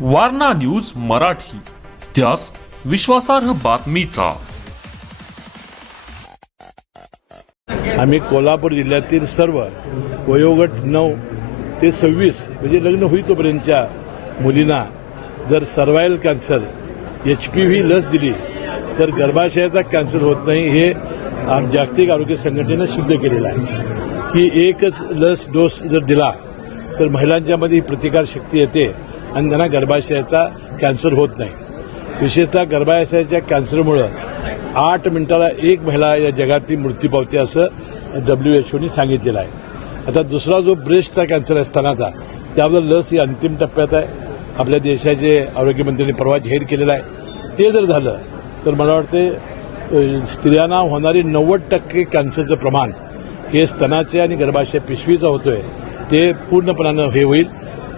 Warna news Marathi, त्यास विश्वासार्ह बातमीचा। आम्ही कोल्हापूर जिल्ह्यातील सर्व वयोगट 9 ते 26 म्हणजे लग्न होईतोपर्यंतच्या मुलींना जर सर्वायरल कॅन्सर HPV लस दिली तर गर्भाशयाचा कॅन्सर होत नाही, हे जागतिक आरोग्य संघटनेनं सिद्ध केलेलं आहे। ही एकच लस डोस जर दिला तर महिलांच्यामध्ये ही प्रतिकारशक्ती येते आणि त्यांना गर्भाशयाचा कॅन्सर होत नाही। विशेषतः गर्भाशयाच्या कॅन्सरमुळे 8 मिनिटाला एक महिला या जगातली मृत्यू पावते असं WHO सांगितलेलं आहे। आता दुसरा जो ब्रेस्टचा कॅन्सर आहे स्तनाचा, त्याबद्दल लस ही अंतिम टप्प्यात आहे। आपल्या देशाचे आरोग्यमंत्र्यांनी परवा जाहीर केलेला आहे। ते जर झालं तर मला वाटते स्त्रियांना होणारी 90% कॅन्सरचं प्रमाण हे स्तनाचे आणि गर्भाशय पिशवीचं होतोय ते पूर्णपणानं हे होईल।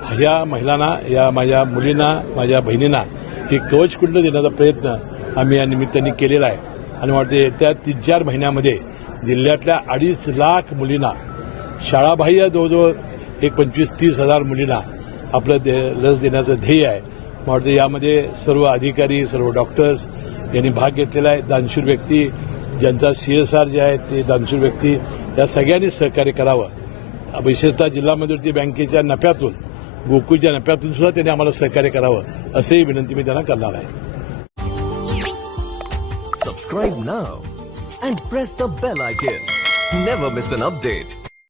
ह्या महिलांना, या माझ्या मुलींना, माझ्या बहिणींना हे कवचकुंड देण्याचा प्रयत्न आम्ही या निमित्ताने केलेला आहे आणि वाटते येत्या 3-4 महिन्यामध्ये जिल्ह्यातल्या 2.5 लाख मुलींना शाळाबाह्य जवळजवळ 25-30 हजार मुलींना आपलं लस देण्याचं ध्येय आहे। मला वाटतं यामध्ये सर्व अधिकारी, सर्व डॉक्टर्स यांनी भाग घेतलेला आहे। दानशूर व्यक्ती, ज्यांचा CSR जे आहे ते दानशूर व्यक्ती, या सगळ्यांनी सहकार्य करावं। विशेषतः जिल्हा मध्यवर्ती बँकेच्या नफ्यातून, गोकुळच्या नफ्यातून सुद्धा त्यांनी आम्हाला सहकार्य करावं असेही विनंती मी त्यांना करणार आहे। Subscribe now and press the bell icon. Never miss an update.